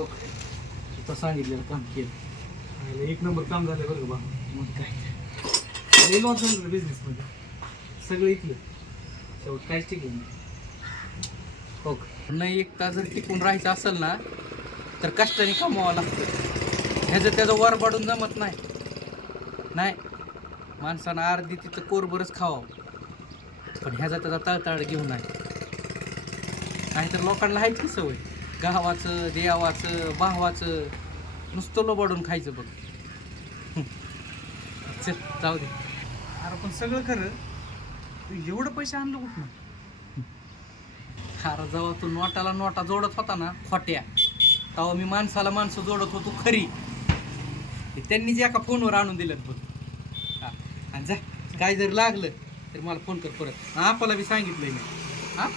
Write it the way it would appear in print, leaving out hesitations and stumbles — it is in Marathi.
हो तुझं सांगितलेलं काम केलं. एक नंबर काम झालं बरं का बा. मग काय लई लॉस झालं बिझनेसमध्ये, सगळं इकलं, शेवट काहीच टिकलं नाही. हो नाही एक तास जर टिकून राहायचं असेल ना तर कष्टाने कमवावं लागतं. ह्याचं त्याचं वर पाडून जमत नाही. माणसानं अर्धी तिथं कोरभरच खावावं, पण ह्याचा त्याचा तळतळ घेऊ नये. नाहीतर लोकांना आहेच की सवय गावाचं देवाचं भावाचं नुसतं लोबाडून खायचं बघ. चल जाऊ दे. अरे पण सगळं खरं, तू एवढं पैसे आणलं कुठं? अरे जेव्हा तू नोटाला नोटा जोडत होता ना खोट्या, तेव्हा मी माणसाला माणसं जोडत होतो खरी. हे त्यांनीच एका फोनवर आणून दिलं बघ. हा आणि जा काय जर लागलं तर मला फोन कर परत. आपल्याला बी सांगितलंय मी. हा